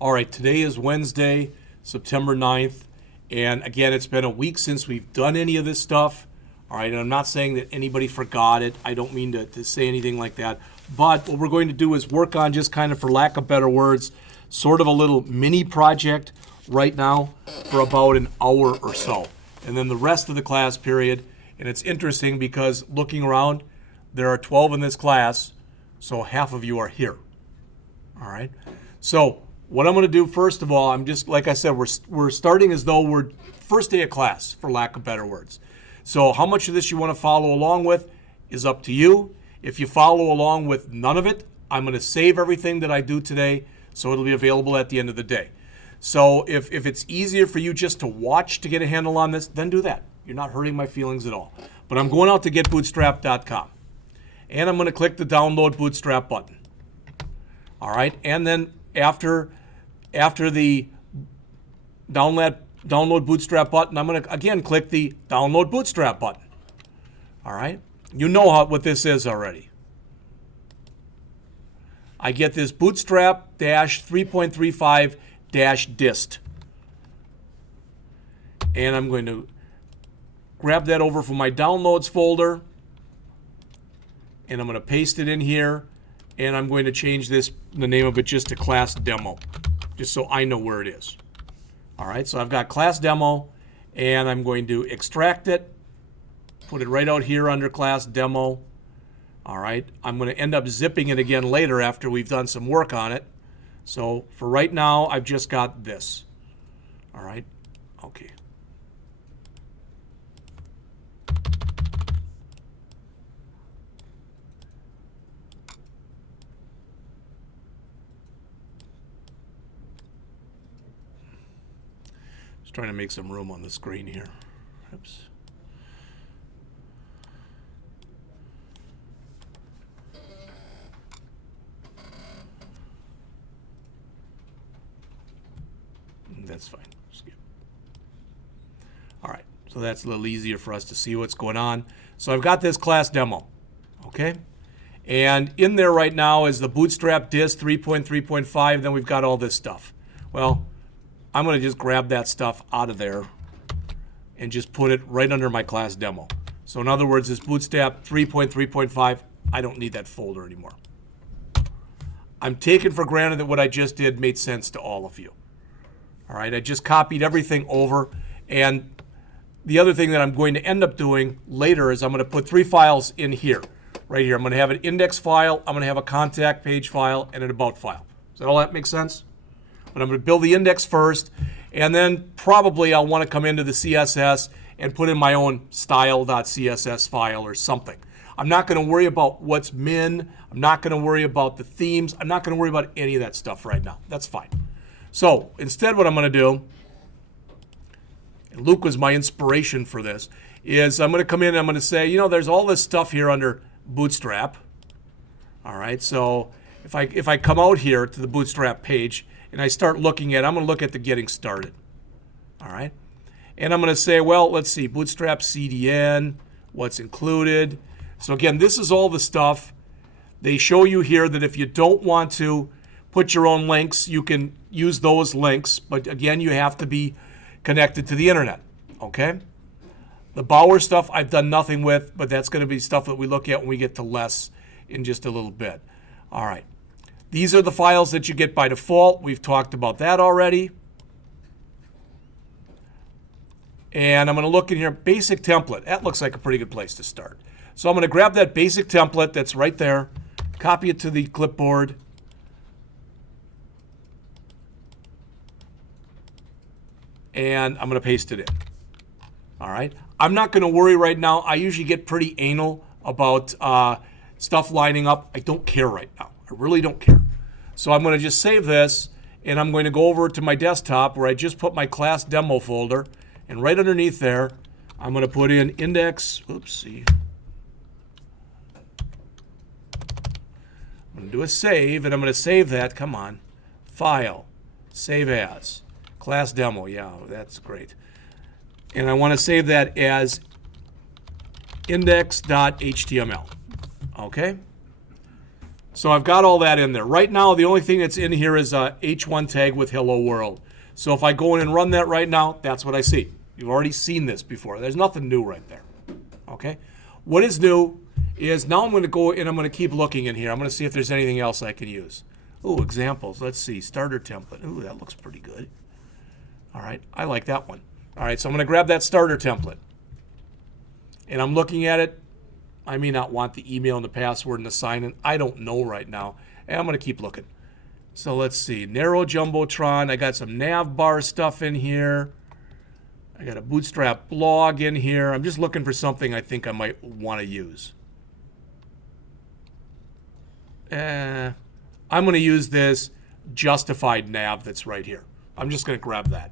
All right, today is Wednesday, September 9th, and again, it's been a week since we've done any of this stuff. All right, and I'm not saying that anybody forgot it. I don't mean to say anything like that. But what we're going to do is work on, just kind of, for lack of better words, sort of a little mini project right now for about an hour or so. And then the rest of the class period, and it's interesting because looking around, there are 12 in this class, so half of you are here. All right, so what I'm going to do, first of all, I'm just, like I said, we're starting as though we're first day of class, for lack of better words. So how much of this you want to follow along with is up to you. If you follow along with none of it, I'm going to save everything that I do today, so it'll be available at the end of the day. So if it's easier for you just to watch to get a handle on this, then do that. You're not hurting my feelings at all. But I'm going out to getbootstrap.com, and I'm going to click the download Bootstrap button. All right, and then after the download Bootstrap button, I'm going to again click the download Bootstrap button. All right, you know what this is already. I get this Bootstrap 3.35 dist, and I'm going to grab that over from my downloads folder, and I'm going to paste it in here, and I'm going to change the name of it just to class demo, just so I know where it is. All right, so I've got class demo, and I'm going to extract it, put it right out here under class demo. All right, I'm going to end up zipping it again later after we've done some work on it. So for right now, I've just got this. All right, okay. Just trying to make some room on the screen here. Oops. That's fine. Skip. All right, so that's a little easier for us to see what's going on. So I've got this class demo, okay? And in there right now is the Bootstrap dist 3.3.5, then we've got all this stuff. Well, I'm going to just grab that stuff out of there and just put it right under my class demo. So in other words, this Bootstrap 3.3.5, I don't need that folder anymore. I'm taking for granted that what I just did made sense to all of you. All right, I just copied everything over, and the other thing that I'm going to end up doing later is I'm going to put 3 files in here, right here. I'm going to have an index file, I'm going to have a contact page file, and an about file. Does that all that make sense? But I'm going to build the index first, and then probably I'll want to come into the CSS and put in my own style.css file or something. I'm not going to worry about what's min. I'm not going to worry about the themes. I'm not going to worry about any of that stuff right now. That's fine. So instead what I'm going to do, and Luke was my inspiration for this, is I'm going to come in and I'm going to say, you know, there's all this stuff here under Bootstrap. All right, so if I come out here to the Bootstrap page and I start looking at, I'm going to look at the getting started. All right, and I'm going to say, well, let's see, Bootstrap CDN, what's included. So again, this is all the stuff. They show you here that if you don't want to put your own links, you can use those links, but again, you have to be connected to the internet, okay? The Bower stuff I've done nothing with, but that's going to be stuff that we look at when we get to less in just a little bit. All right, these are the files that you get by default. We've talked about that already. And I'm going to look in here, basic template. That looks like a pretty good place to start. So I'm going to grab that basic template that's right there, copy it to the clipboard, and I'm going to paste it in. All right. I'm not going to worry right now. I usually get pretty anal about stuff lining up. I don't care right now. I really don't care. So I'm going to just save this, and I'm going to go over to my desktop where I just put my class demo folder, and right underneath there, I'm going to put in index. Oopsie. I'm going to do a save, and I'm going to save that. Come on. File. Save as. Class demo, yeah, that's great. And I want to save that as index.html. Okay? So I've got all that in there. Right now, the only thing that's in here is a H1 tag with hello world. So if I go in and run that right now, that's what I see. You've already seen this before. There's nothing new right there. Okay? What is new is now I'm going to go and I'm going to keep looking in here. I'm going to see if there's anything else I can use. Oh, examples. Let's see. Starter template. Ooh, that looks pretty good. All right. I like that one. All right. So I'm going to grab that starter template. And I'm looking at it. I may not want the email and the password and the sign-in. I don't know right now. And I'm going to keep looking. So let's see. Narrow Jumbotron. I got some nav bar stuff in here. I got a Bootstrap blog in here. I'm just looking for something I think I might want to use. I'm going to use this justified nav that's right here. I'm just going to grab that.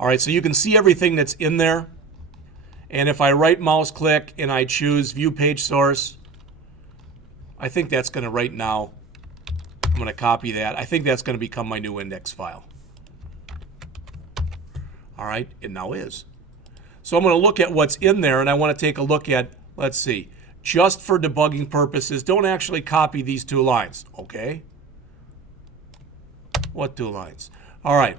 All right, so you can see everything that's in there. And if I right mouse click and I choose view page source, I think that's going to right now, I'm going to copy that. I think that's going to become my new index file. All right, it now is. So I'm going to look at what's in there, and I want to take a look at, let's see, just for debugging purposes, don't actually copy these 2 lines, okay? What 2 lines? All right,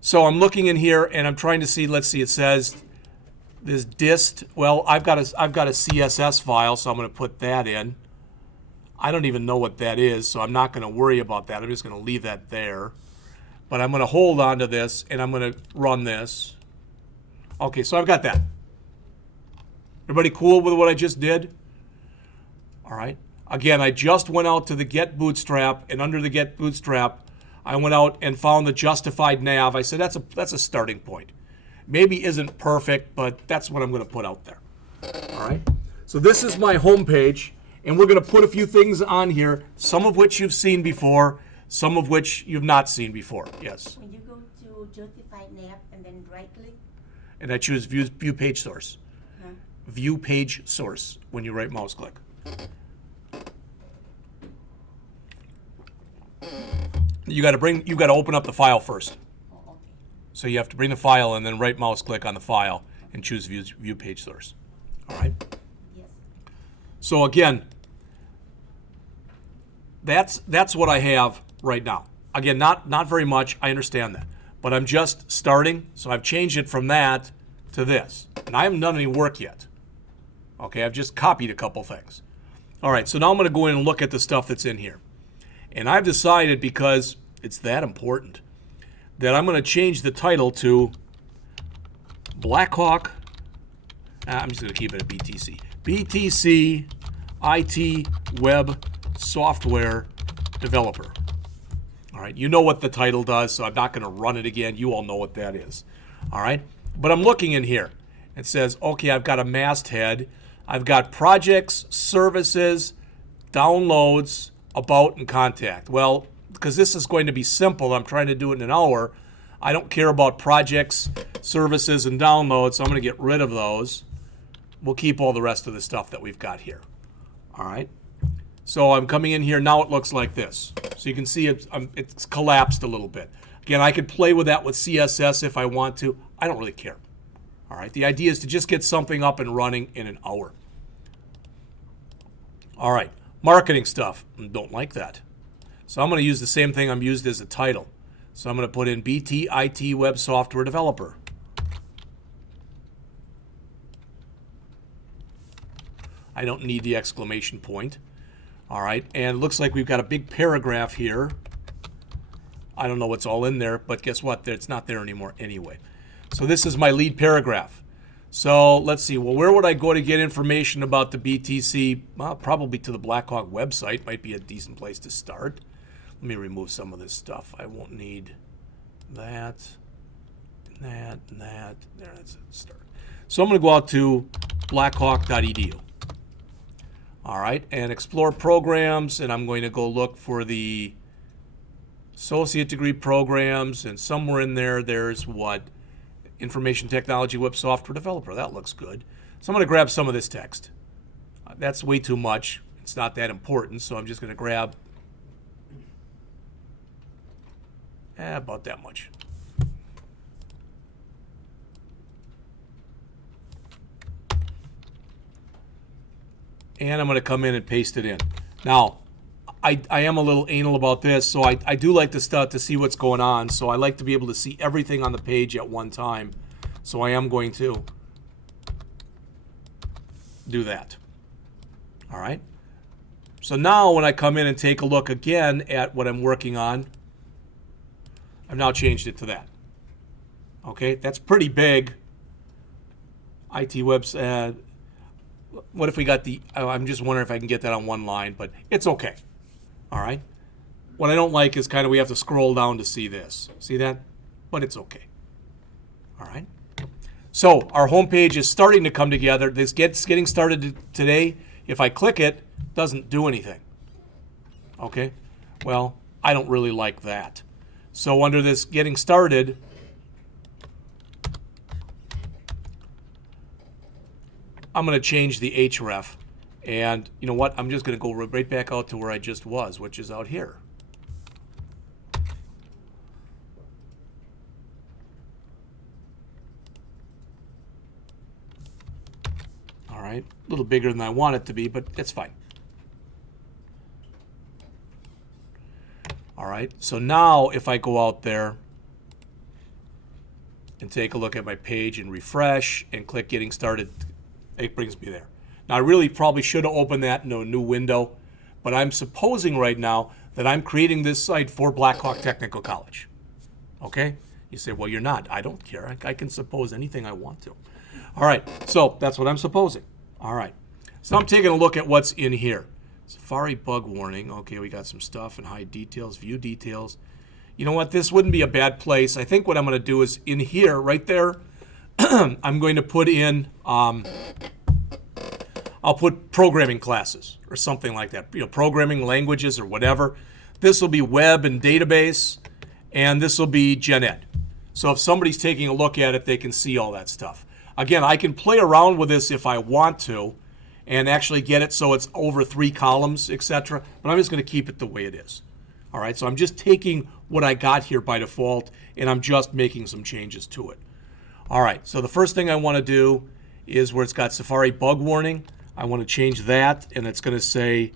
so I'm looking in here, and I'm trying to see, let's see, it says this dist. Well, I've got a CSS file, so I'm going to put that in. I don't even know what that is, so I'm not going to worry about that. I'm just going to leave that there. But I'm going to hold on to this, and I'm going to run this. Okay, so I've got that. Everybody cool with what I just did? All right. Again, I just went out to the Get Bootstrap, and under the Get Bootstrap, I went out and found the justified nav. I said that's a starting point. Maybe isn't perfect, but that's what I'm going to put out there. All right. So this is my home page, and we're going to put a few things on here, some of which you've seen before, some of which you've not seen before. Yes. When you go to justified nav and then right click. And I choose view page source. Huh? View page source when you right mouse click. You got to open up the file first. Oh, okay. So you have to bring the file and then right mouse click on the file and choose view page source. All right. Yes. So again, that's what I have right now. Again, not very much. I understand that, but I'm just starting. So I've changed it from that to this, and I haven't done any work yet. Okay, I've just copied a couple things. All right, so now I'm going to go in and look at the stuff that's in here. And I've decided, because it's that important, that I'm going to change the title to Blackhawk. I'm just going to keep it at BTC. BTC IT Web Software Developer. All right, you know what the title does, so I'm not going to run it again. You all know what that is. All right, but I'm looking in here. It says, okay, I've got a masthead. I've got projects, services, downloads, about, and contact. Well, because this is going to be simple, I'm trying to do it in an hour. I don't care about projects, services, and downloads, so I'm going to get rid of those. We'll keep all the rest of the stuff that we've got here. All right. So I'm coming in here. Now it looks like this. So you can see it's collapsed a little bit. Again, I could play with that with CSS if I want to. I don't really care. All right. The idea is to just get something up and running in an hour. All right. Marketing stuff. Don't like that. So I'm going to use the same thing I'm used as a title. So I'm going to put in BT IT Web Software Developer. I don't need the exclamation point. All right, and it looks like we've got a big paragraph here. I don't know what's all in there, but guess what? It's not there anymore anyway. So this is my lead paragraph. So let's see. Well, where would I go to get information about the BTC? Well, probably to the Blackhawk website. Might be a decent place to start. Let me remove some of this stuff. I won't need that, and that. There, that's it. Start. So I'm going to go out to blackhawk.edu. All right, and explore programs, and I'm going to go look for the associate degree programs, and somewhere in there, there's what? Information Technology Web Software Developer. That looks good. So I'm going to grab some of this text. That's way too much. It's not that important, so I'm just going to grab about that much. and I'm going to come in and paste it in. Now, I am a little anal about this, so I do like to start to see what's going on. So I like to be able to see everything on the page at one time. So I am going to do that. All right. So now when I come in and take a look again at what I'm working on, I've now changed it to that. Okay, that's pretty big. IT webs. What if we got the? I'm just wondering if I can get that on one line, but it's okay. All right. What I don't like is kind of we have to scroll down to see this. See that? But it's okay. All right. So our home page is starting to come together. This gets getting started today. If I click it, it doesn't do anything. Okay. Well, I don't really like that. So under this getting started, I'm going to change the href. And you know what? I'm just going to go right back out to where I just was, which is out here. All right. A little bigger than I want it to be, but it's fine. All right. So now if I go out there and take a look at my page and refresh and click getting started, it brings me there. Now, I really probably should have opened that in a new window, but I'm supposing right now that I'm creating this site for Blackhawk Technical College. Okay? You say, well, you're not. I don't care. I can suppose anything I want to. All right, so that's what I'm supposing. All right. So I'm taking a look at what's in here. Safari bug warning. Okay, we got some stuff and hide details, view details. You know what? This wouldn't be a bad place. I think what I'm going to do is in here, right there, I'm going to put in... I'll put programming classes or something like that, you know, programming languages or whatever. This will be web and database, and this will be gen ed. So if somebody's taking a look at it, they can see all that stuff. Again, I can play around with this if I want to and actually get it so it's over 3 columns, etc. But I'm just going to keep it the way it is. All right, so I'm just taking what I got here by default, and I'm just making some changes to it. All right, so the first thing I want to do is where it's got Safari bug warning. I want to change that, and it's going to say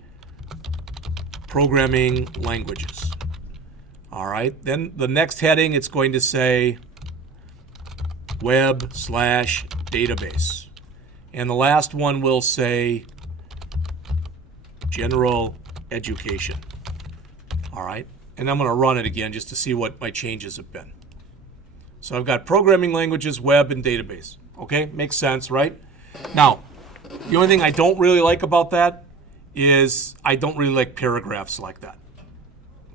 programming languages. All right, then the next heading, it's going to say web/database. And the last one will say general education. All right, and I'm going to run it again just to see what my changes have been. So I've got programming languages, web, and database. Okay, makes sense, right? Now, the only thing I don't really like about that is I don't really like paragraphs like that.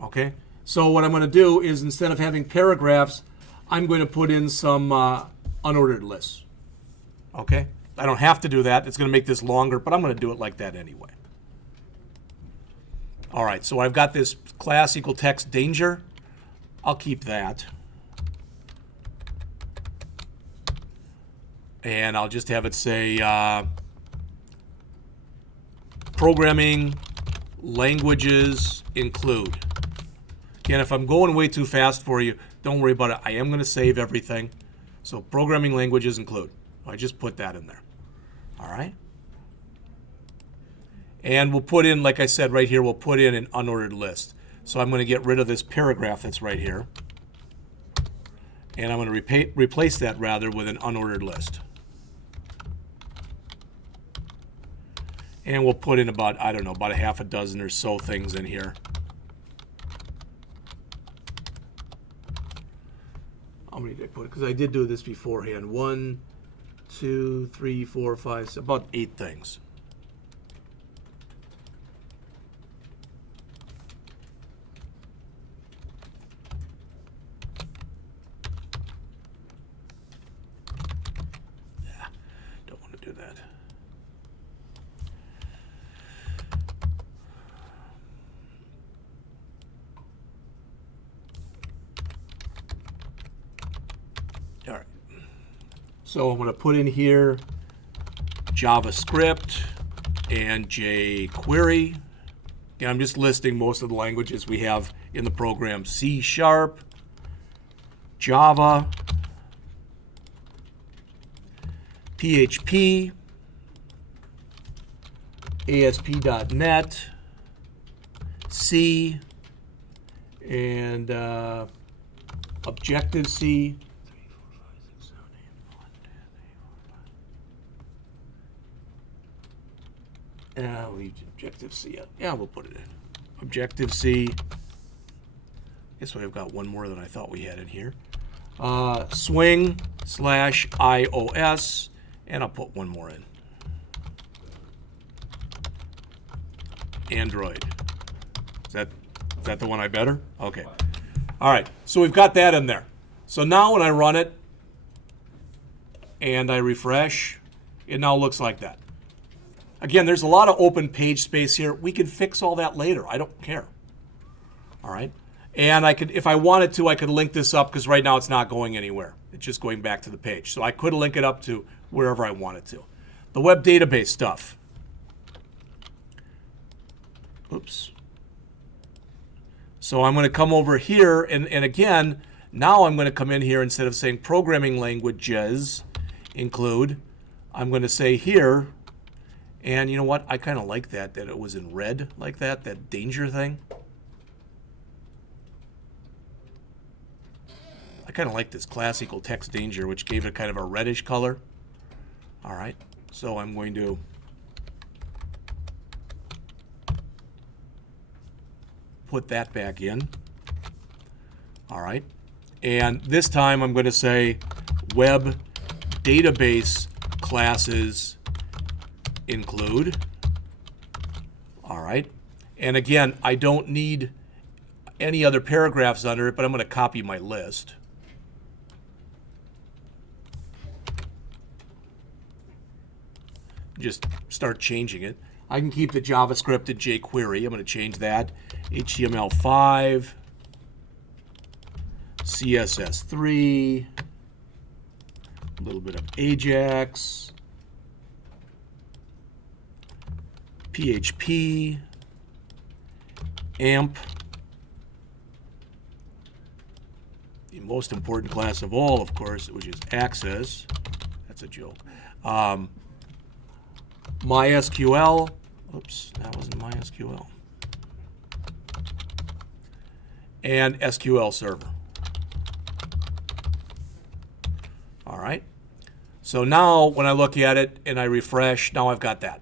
Okay? So what I'm going to do is instead of having paragraphs, I'm going to put in some unordered lists. Okay? I don't have to do that. It's going to make this longer, but I'm going to do it like that anyway. All right, so I've got this class equal text danger. I'll keep that. And I'll just have it say programming languages include. Again, if I'm going way too fast for you, don't worry about it. I am going to save everything. So programming languages include. I just put that in there. All right. And we'll put in, like I said right here, we'll put in an unordered list. So I'm going to get rid of this paragraph that's right here. And I'm going to replace that rather with an unordered list. And we'll put in about, I don't know, about a half a dozen or so things in here. How many did I put? Because I did do this beforehand. 1, 2, 3, 4, 5, about 8 things. Yeah, don't want to do that. All right. So I'm going to put in here JavaScript and jQuery. And I'm just listing most of the languages we have in the program. C#, Java, PHP, ASP.NET, C, and Objective-C. Leave Objective-C. Yeah, we'll put it in. Objective-C. Guess we've got one more than I thought we had in here. Swing/iOS, and I'll put one more in. Android. Is that the one I better? Okay. All right. So we've got that in there. So now when I run it and I refresh, it now looks like that. Again, there's a lot of open page space here. We can fix all that later. I don't care. All right. And I could, if I wanted to, I could link this up because right now it's not going anywhere. It's just going back to the page. So I could link it up to wherever I wanted to. The web database stuff. Oops. So I'm going to come over here, and again, now I'm going to come in here instead of saying programming languages include, I'm going to say here, and you know what? I kind of like that it was in red like that danger thing. I kind of like this class equal text danger, which gave it kind of a reddish color. All right, so I'm going to put that back in. All right. And this time I'm going to say web database classes include. All right. And again, I don't need any other paragraphs under it, but I'm going to copy my list. Just start changing it. I can keep the JavaScript at jQuery. I'm going to change that. HTML5, CSS3, a little bit of Ajax, PHP, AMP, the most important class of all, of course, which is Access. That's a joke. MySQL. Oops, that wasn't MySQL. And SQL Server. All right. So now when I look at it and I refresh, now I've got that.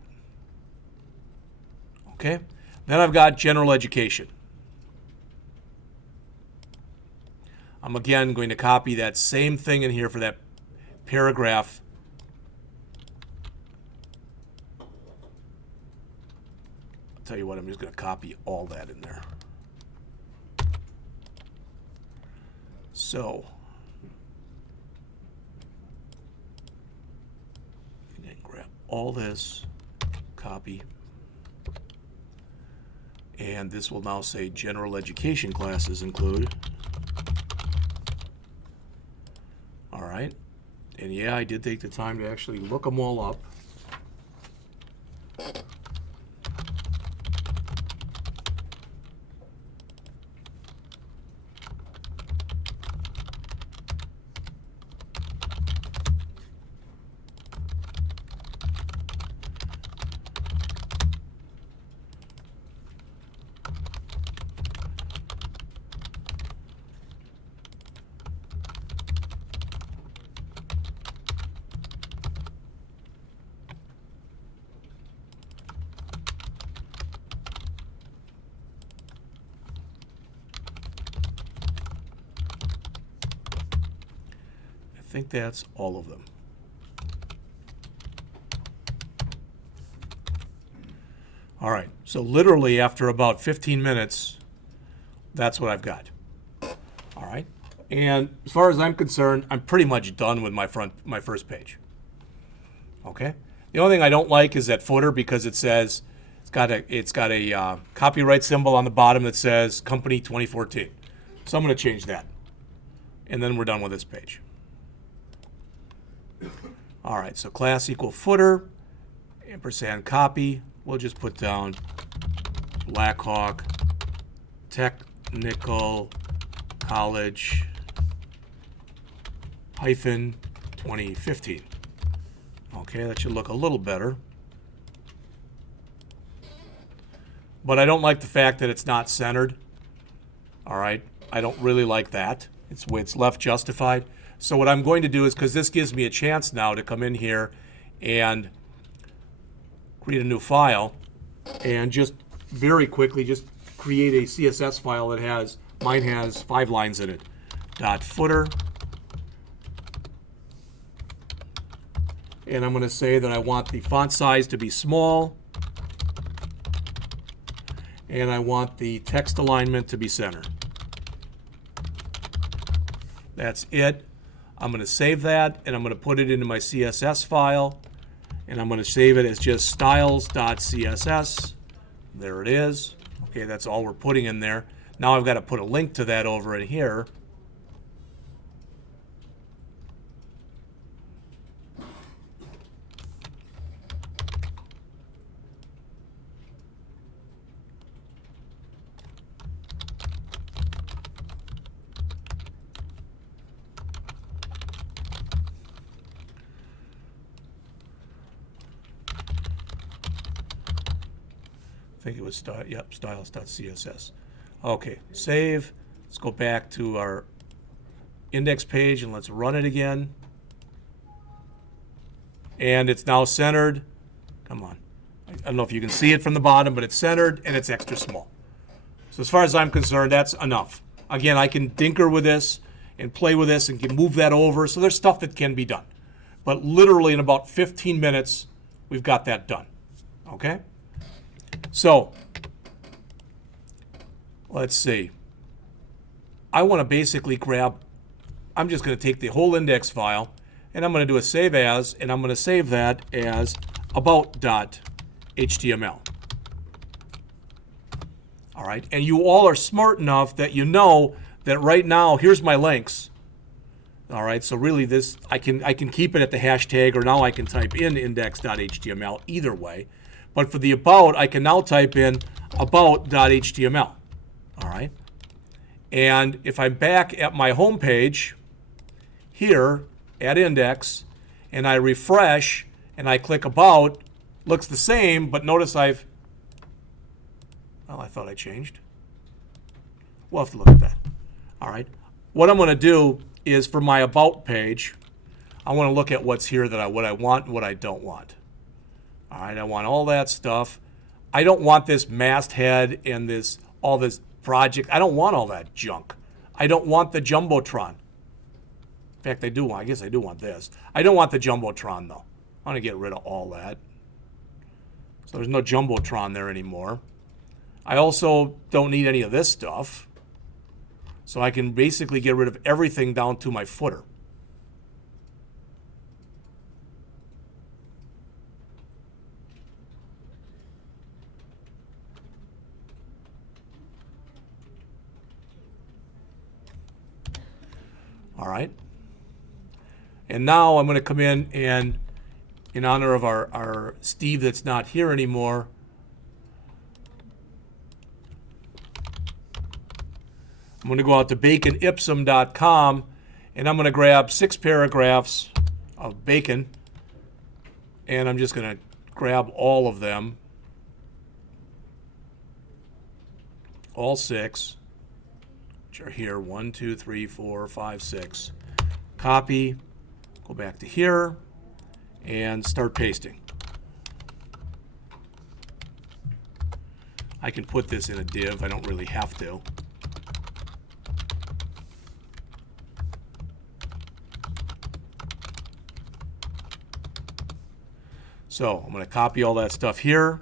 Okay. Then I've got general education. I'm again going to copy that same thing in here for that paragraph. I'll tell you what, I'm just going to copy all that in there. So, and then grab all this, copy, and this will now say general education classes include. All right, and yeah, I did take the time to actually look them all up. I think that's all of them. All right, so literally after about 15 minutes, that's what I've got. All right, and as far as I'm concerned, I'm pretty much done with my first page. Okay, the only thing I don't like is that footer because it says it's got a copyright symbol on the bottom that says Company 2014. So I'm going to change that, and then we're done with this page. All right, so class equal footer, ampersand copy. We'll just put down Blackhawk Technical College hyphen 2015. Okay, that should look a little better. but I don't like the fact that it's not centered. All right, I don't really like that. It's left justified. So what I'm going to do is, because this gives me a chance now to come in here and create a new file and just very quickly just create a CSS file that has, mine has 5 lines in it. .footer. And I'm going to say that I want the font size to be small. And I want the text alignment to be centered. That's it. I'm going to save that, and I'm going to put it into my CSS file, and I'm going to save it as just styles.css. There it is. Okay, that's all we're putting in there. Now I've got to put a link to that over in here. I think it was styles.css. Okay, save. Let's go back to our index page and let's run it again. And it's now centered. Come on. I don't know if you can see it from the bottom, but it's centered and it's extra small. So as far as I'm concerned, that's enough. Again, I can tinker with this and play with this and can move that over. So there's stuff that can be done. But literally in about 15 minutes, we've got that done. Okay? So, let's see. I want to basically grab, I'm just going to take the whole index file, and I'm going to do a save as, and I'm going to save that as about.html. All right, and you all are smart enough that you know that right now, here's my links. All right, so really this, I can keep it at the hashtag, or now I can type in index.html either way. But for the about, I can now type in about.html. All right. And if I'm back at my home page here at index and I refresh and I click about, looks the same, but notice well, I thought I changed. We'll have to look at that. All right. What I'm going to do is for my about page, I want to look at what's here that what I want and what I don't want. All right, I want all that stuff. I don't want this masthead and all this project. I don't want all that junk. I don't want the Jumbotron. In fact, I guess I do want this. I don't want the Jumbotron, though. I want to get rid of all that. So there's no Jumbotron there anymore. I also don't need any of this stuff. So I can basically get rid of everything down to my footer. All right. And now I'm going to come in and, in honor of our Steve that's not here anymore, I'm going to go out to baconipsum.com and I'm going to grab 6 paragraphs of bacon, and I'm just going to grab all of them, all 6. Are here 1, 2, 3, 4, 5, 6. Copy, go back to here, and start pasting. I can put this in a div. I don't really have to. So I'm going to copy all that stuff here.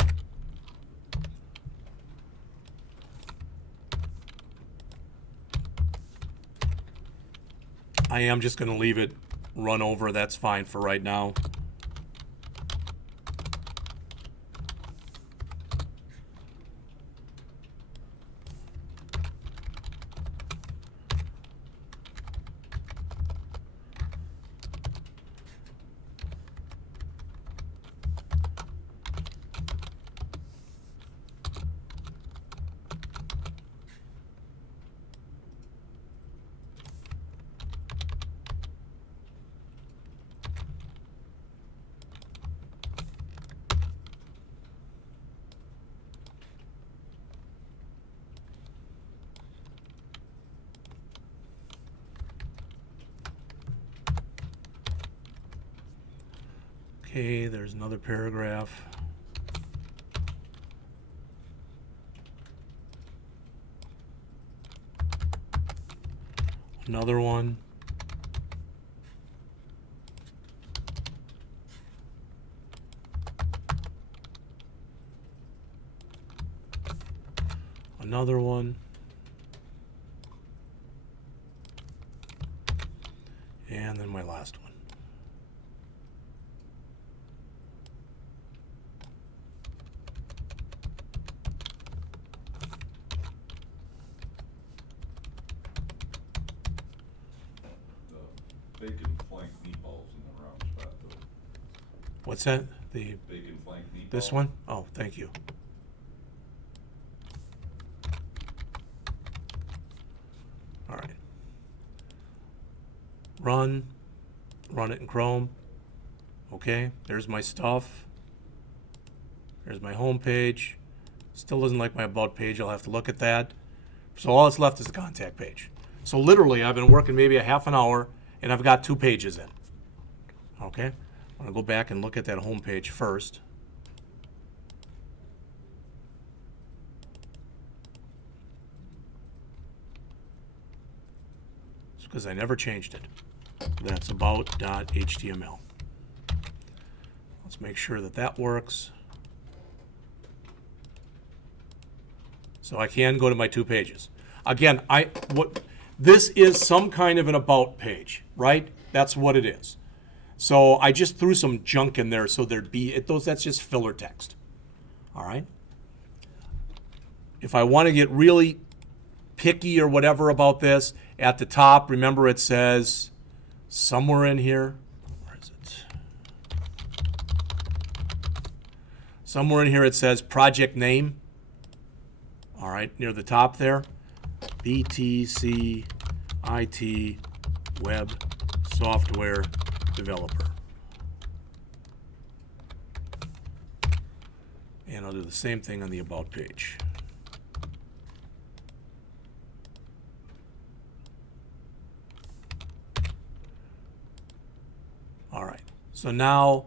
I am just going to leave it run over. That's fine for right now. Okay, there's another paragraph. Another one. Another one. And then my last one. The bacon flank meatballs in the wrong spot though. What's that? The Bacon flank meatballs. this one? Oh, thank you. All right. Run it in Chrome. Okay, there's my stuff. There's my home page. Still doesn't like my about page. I'll have to look at that. So all that's left is the contact page. So literally, I've been working maybe a half an hour, and I've got 2 pages in. Okay, I'm gonna go back and look at that home page first. It's because I never changed it. That's about.html. Let's make sure that that works. So I can go to my 2 pages. Again, this is some kind of an about page, right? That's what it is. So I just threw some junk in there so there'd be that's just filler text. All right. If I want to get really picky or whatever about this, at the top, remember it says somewhere in here. Where is it? Somewhere in here it says project name. All right, near the top there. BTC IT Web Software Developer. And I'll do the same thing on the About page. All right, so now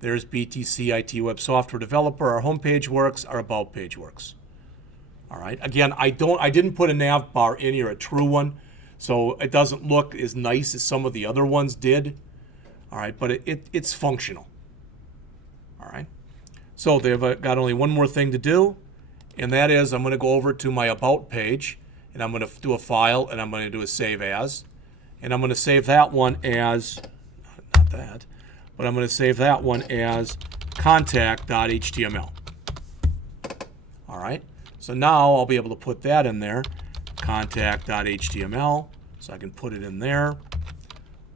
there's BTC IT Web Software Developer. Our home page works, our About page works. All right, again, I didn't put a nav bar in here, a true one, so it doesn't look as nice as some of the other ones did. All right, but it's functional. All right, so they've got only one more thing to do, and that is I'm going to go over to my About page, and I'm going to do a file, and I'm going to do a save as, and I'm going to save that one as, not that, but I'm going to save that one as contact.html. All right, so now I'll be able to put that in there, contact.html, so I can put it in there.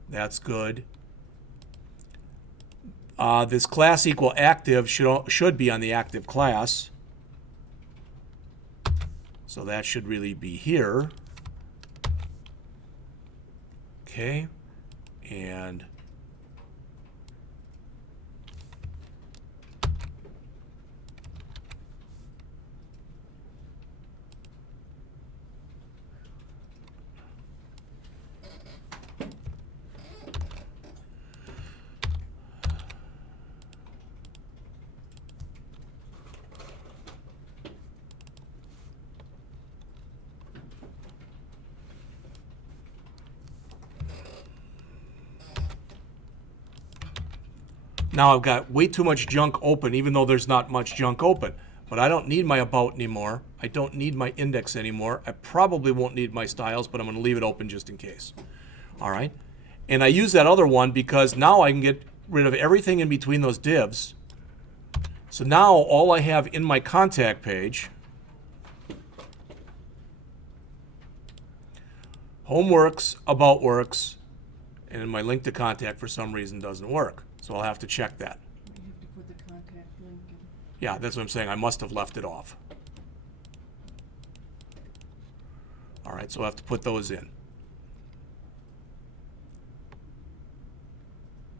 That's good. This class equal active should be on the active class. So that should really be here. Okay, and now I've got way too much junk open, even though there's not much junk open. But I don't need my about anymore. I don't need my index anymore. I probably won't need my styles, but I'm going to leave it open just in case. All right. And I use that other one because now I can get rid of everything in between those divs. So now all I have in my contact page, home works, about works, and my link to contact for some reason doesn't work. So I'll have to check that. You have to put the contact link in. Yeah, that's what I'm saying. I must have left it off. All right, so I'll have to put those in.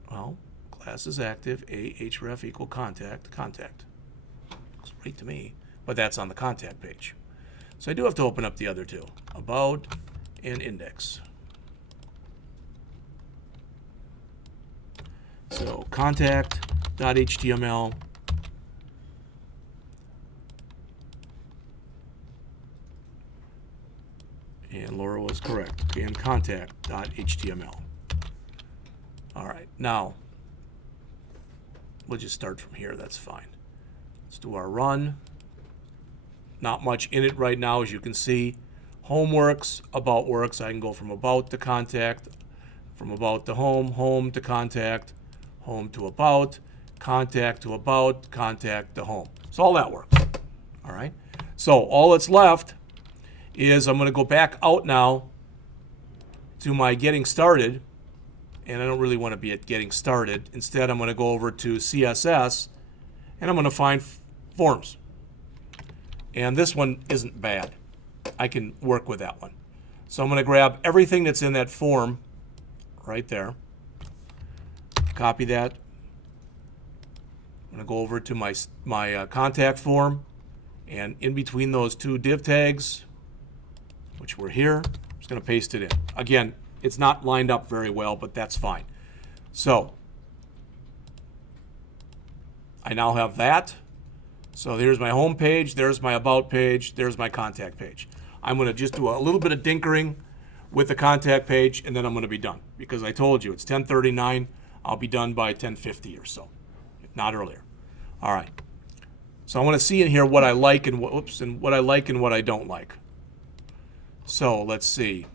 Well, class is active, href equal contact. Looks great to me, but that's on the contact page. So I do have to open up the other two, about and index. So contact.html. And Laura was correct. Okay, and contact.html. All right, now we'll just start from here. That's fine. Let's do our run. Not much in it right now, as you can see. Home works, about works. I can go from about to contact, from about to home, home to contact, home to about, contact to about, contact to home. So all that works. All right. So all that's left is I'm going to go back out now to my getting started, and I don't really want to be at getting started. Instead, I'm going to go over to CSS, and I'm going to find forms. And this one isn't bad. I can work with that one. So I'm going to grab everything that's in that form right there, copy that. I'm going to go over to my contact form, and in between those two div tags, which were here, I'm just going to paste it in. Again, it's not lined up very well, but that's fine. So I now have that. So there's my home page, there's my about page, there's my contact page. I'm going to just do a little bit of dinkering with the contact page, and then I'm going to be done. Because I told you, it's 10:39. I'll be done by 10:50 or so, if not earlier. All right. So I want to see in here what I like and what I like and what I don't like. So let's see.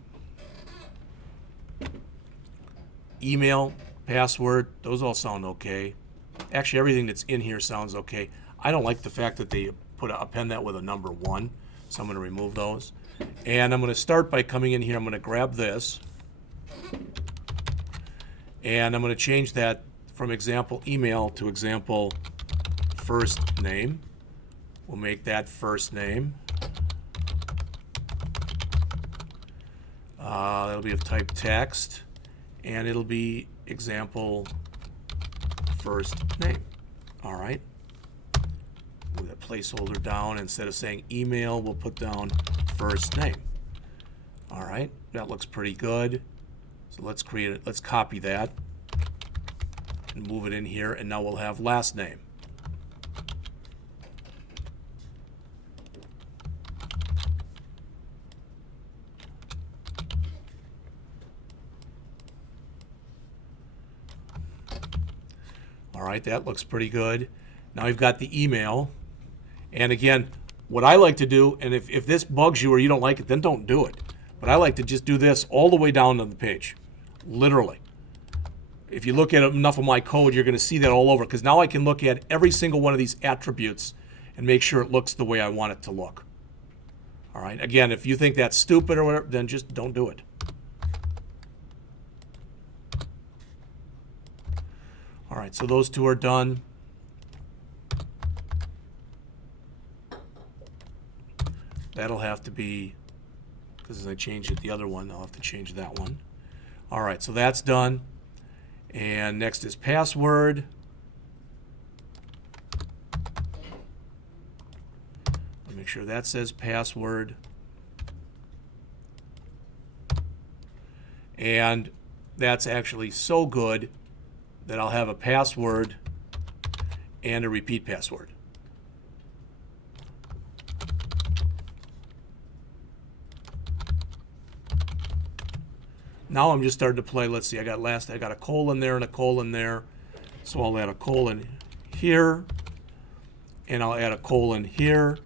Email, password, those all sound okay. Actually, everything that's in here sounds okay. I don't like the fact that they append that with a number 1, so I'm going to remove those. And I'm going to start by coming in here. I'm going to grab this, and I'm going to change that from example email to example first name. We'll make that first name. That'll be of type text, and it'll be example first name. All right. With a placeholder down, instead of saying email, we'll put down first name. All right, that looks pretty good. So let's create it. Let's copy that and move it in here, and now we'll have last name. All right, that looks pretty good. Now we've got the email. And again, what I like to do, and if this bugs you or you don't like it, then don't do it. But I like to just do this all the way down to the page, literally. If you look at enough of my code, you're going to see that all over, because now I can look at every single one of these attributes and make sure it looks the way I want it to look. All right, again, if you think that's stupid or whatever, then just don't do it. All right, so those two are done. That'll have to be, because as I change it, the other one, I'll have to change that one. All right, so that's done. And next is password. I'll make sure that says password. And that's actually so good that I'll have a password and a repeat password. Now I'm just starting to play. Let's see, I got a colon there and a colon there. So I'll add a colon here, and I'll add a colon here,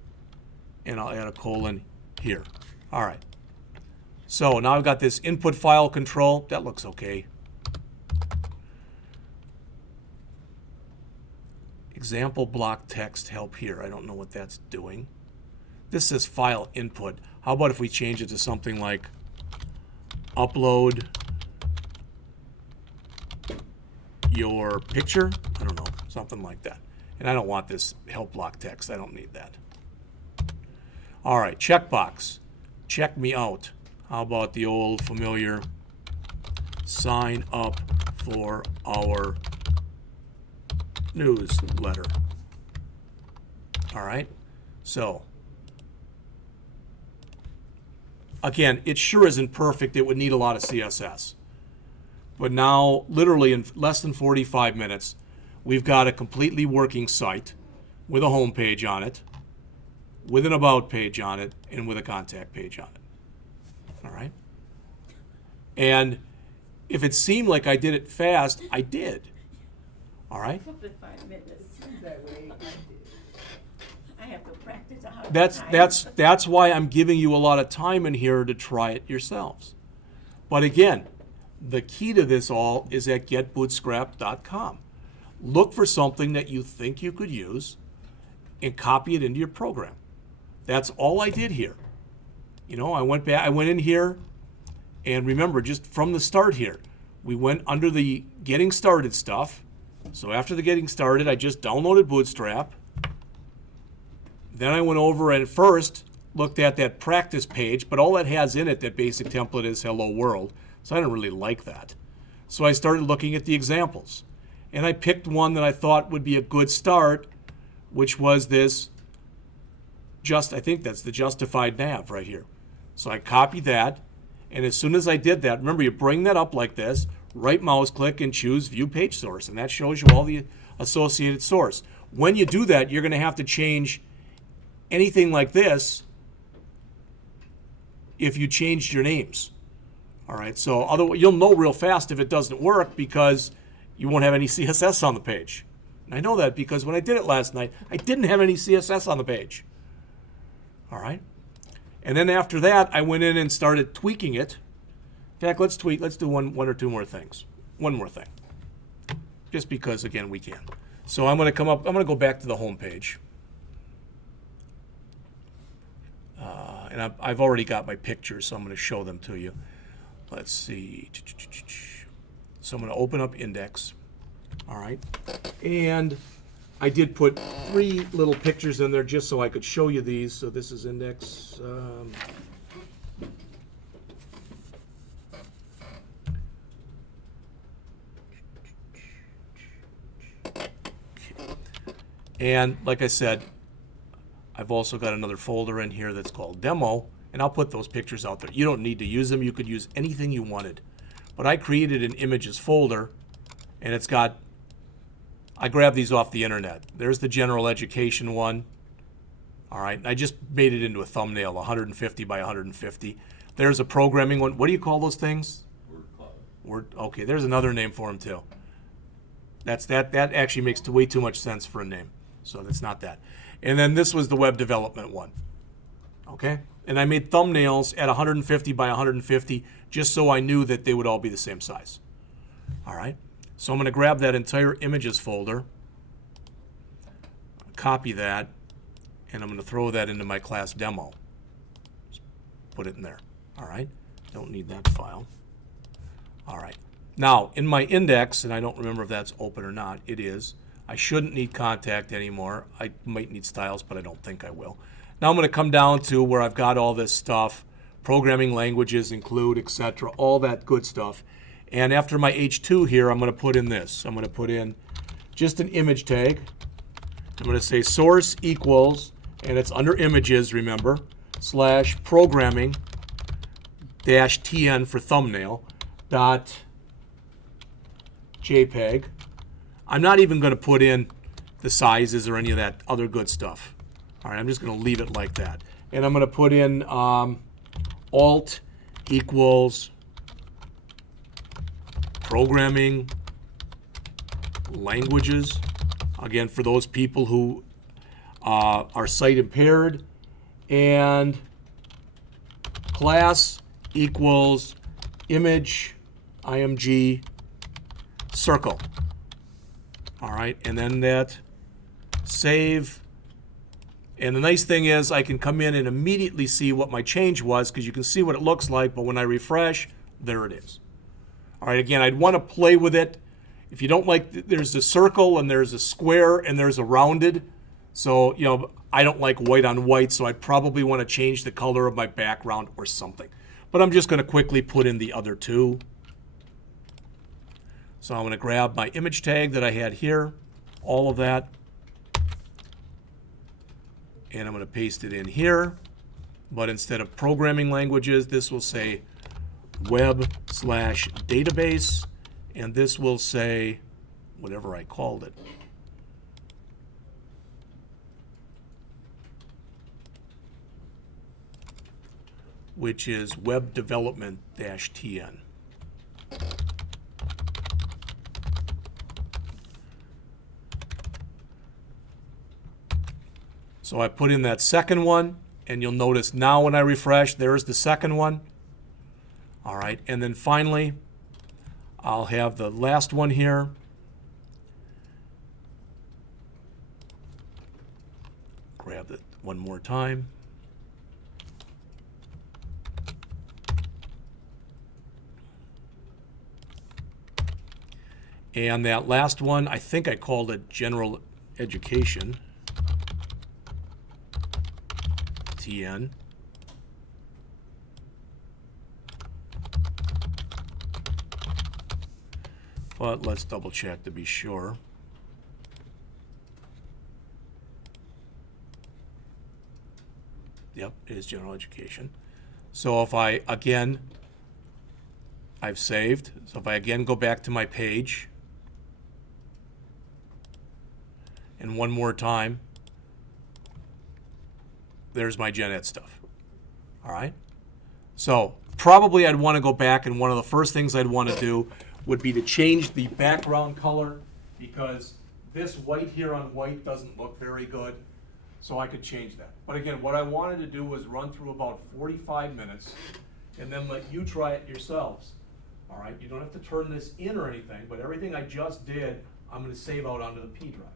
and I'll add a colon here. All right. So now I've got this input file control. That looks okay. Example block text help here. I don't know what that's doing. This says file input. How about if we change it to something like upload your picture? I don't know, something like that. And I don't want this help block text. I don't need that. All right, checkbox. Check me out. How about the old familiar sign up for our newsletter? All right, so again, it sure isn't perfect. It would need a lot of CSS. but now literally in less than 45 minutes, we've got a completely working site with a home page on it, with an about page on it, and with a contact page on it. All right? And if it seemed like I did it fast, I did. All right? 5 minutes. I have to practice 100 That's why I'm giving you a lot of time in here to try it yourselves. But again, the key to this all is at getbootstrap.com. Look for something that you think you could use and copy it into your program. That's all I did here. You know, I went in here, and remember, just from the start here, we went under the getting started stuff. So after the getting started, I just downloaded Bootstrap. Then I went over and first looked at that practice page, but all that has in it, that basic template, is hello world. So I didn't really like that. So I started looking at the examples. And I picked one that I thought would be a good start, which was this, I think that's the justified nav right here. So I copied that, and as soon as I did that, remember, you bring that up like this, right mouse click and choose View Page Source, and that shows you all the associated source. When you do that, you're going to have to change anything like this if you changed your names. All right, so otherwise you'll know real fast if it doesn't work because you won't have any CSS on the page. And I know that because when I did it last night, I didn't have any CSS on the page. All right, and then after that, I went in and started tweaking it. In fact, let's do one or two more things. One more thing, just because again we can. So I'm going to go back to the home page. And I've already got my pictures, so I'm going to show them to you. Let's see. So I'm going to open up index. All right. And I did put 3 little pictures in there just so I could show you these. So this is index. And like I said, I've also got another folder in here that's called demo, and I'll put those pictures out there. You don't need to use them. You could use anything you wanted. But I created an images folder, and it's got, I grabbed these off the internet. There's the general education one. All right, I just made it into a thumbnail, 150 by 150. There's a programming one. What do you call those things? Okay, there's another name for them too. That actually makes way too much sense for a name. So that's not that. And then this was the web development one. Okay? And I made thumbnails at 150 by 150 just so I knew that they would all be the same size. All right? So I'm going to grab that entire images folder, copy that, and I'm going to throw that into my class demo. Just put it in there. All right? Don't need that file. All right. Now, in my index, and I don't remember if that's open or not, it is. I shouldn't need contact anymore. I might need styles, but I don't think I will. Now I'm going to come down to where I've got all this stuff, programming languages include, etc., all that good stuff. And after my H2 here, I'm going to put in this. I'm going to put in just an image tag. I'm going to say source equals, and it's under images, remember, / programming -tn for thumbnail dot JPEG. I'm not even going to put in the sizes or any of that other good stuff. All right, I'm just going to leave it like that. And I'm going to put in alt equals programming languages. Again, for those people who are sight impaired. And class equals image img circle. All right, and then that save. And the nice thing is I can come in and immediately see what my change was because you can see what it looks like, but when I refresh, there it is. All right, again, I'd want to play with it. If you don't like, there's a circle and there's a square and there's a rounded. So, you know, I don't like white on white, so I probably want to change the color of my background or something. But I'm just going to quickly put in the other two. So I'm going to grab my image tag that I had here, all of that, and I'm going to paste it in here. But instead of programming languages, this will say web/database, and this will say whatever I called it. Which is web development -tn. So I put in that second one, and you'll notice now when I refresh, there's the second one. All right, and then finally, I'll have the last one here. Grab it one more time. And that last one, I think I called it general education. TN. But let's double check to be sure. Yep, it is general education. So if I, again, I've saved. So if I again go back to my page, and one more time, there's my gen ed stuff. All right? So probably I'd want to go back, and one of the first things I'd want to do would be to change the background color, because this white here on white doesn't look very good. So I could change that. But again, what I wanted to do was run through about 45 minutes and then let you try it yourselves. All right? You don't have to turn this in or anything, but everything I just did, I'm going to save out onto the P drive.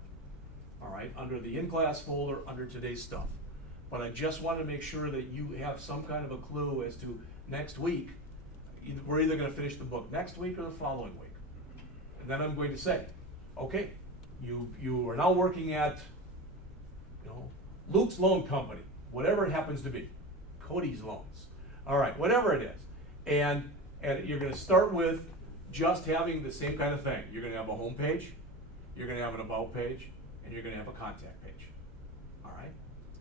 All right? Under the in-class folder, under today's stuff. But I just want to make sure that you have some kind of a clue as to next week, we're either going to finish the book next week or the following week. And then I'm going to say, okay, you are now working at, you know, Luke's Loan Company, whatever it happens to be, Cody's Loans, all right, whatever it is. And you're going to start with just having the same kind of thing. You're going to have a home page, you're going to have an about page, and you're going to have a contact page, all right?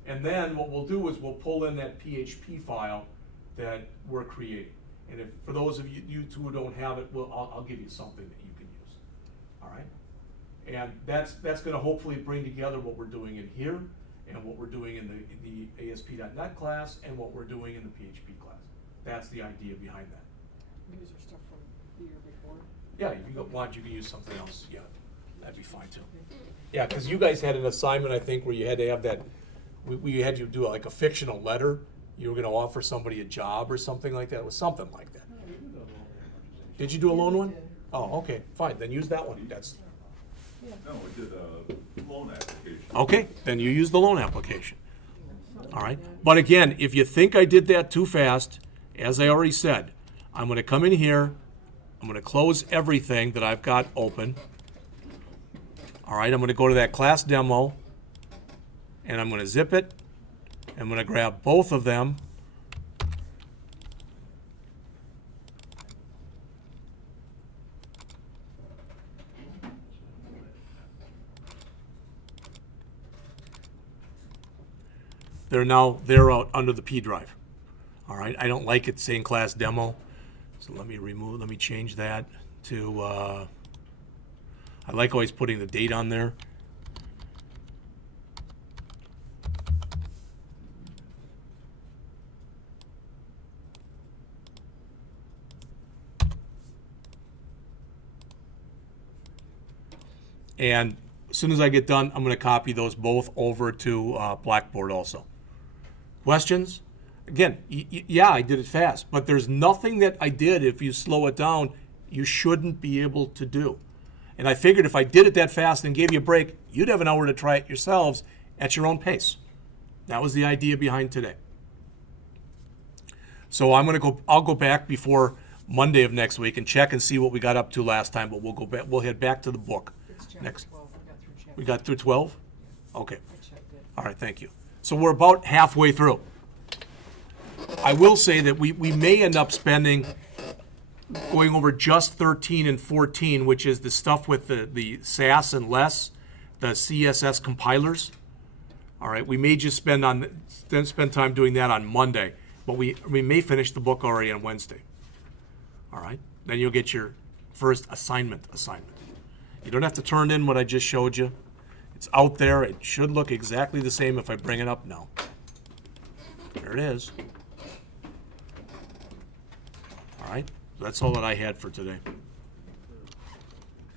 And then what we'll do is we'll pull in that PHP file that we're creating. And if, for those of you two who don't have it, I'll give you something that you can use, all right? And that's going to hopefully bring together what we're doing in here and what we're doing in the ASP.NET class and what we're doing in the PHP class. That's the idea behind that. These are stuff from the year before. Yeah, if you want, you can use something else. Yeah, that'd be fine too. Yeah, because you guys had an assignment, I think, where you had to have that, we had you do like a fictional letter. You were going to offer somebody a job or something like that. It was something like that. Did you do a loan one? Oh, okay, fine. Then use that one. That's No, we did a loan application. okay. Then you use the loan application. All right. But again, if you think I did that too fast, as I already said, I'm going to come in here. I'm going to close everything that I've got open. All right. I'm going to go to that class demo, and I'm going to zip it. I'm going to grab both of them. They're out under the P drive. All right, I don't like it saying class demo, so let me change that to, I like always putting the date on there. And as soon as I get done, I'm going to copy those both over to Blackboard also. Questions? Again, yeah, I did it fast, but there's nothing that I did, if you slow it down, you shouldn't be able to do. And I figured if I did it that fast and gave you a break, you'd have an hour to try it yourselves at your own pace. That was the idea behind today. So I'll go back before Monday of next week and check and see what we got up to last time, but we'll head back to the book. It's chapter Next. 12. We got through chapter. We got through 12? Okay. I checked it. All right, thank you. So we're about halfway through. I will say that we may end up going over just 13 and 14, which is the stuff with the Sass and less, the CSS compilers. All right, we may just spend time doing that on Monday, but we may finish the book already on Wednesday. All right, then you'll get your First, assignment. You don't have to turn in what I just showed you. It's out there. It should look exactly the same if I bring it up now. There it is. All right, that's all that I had for today.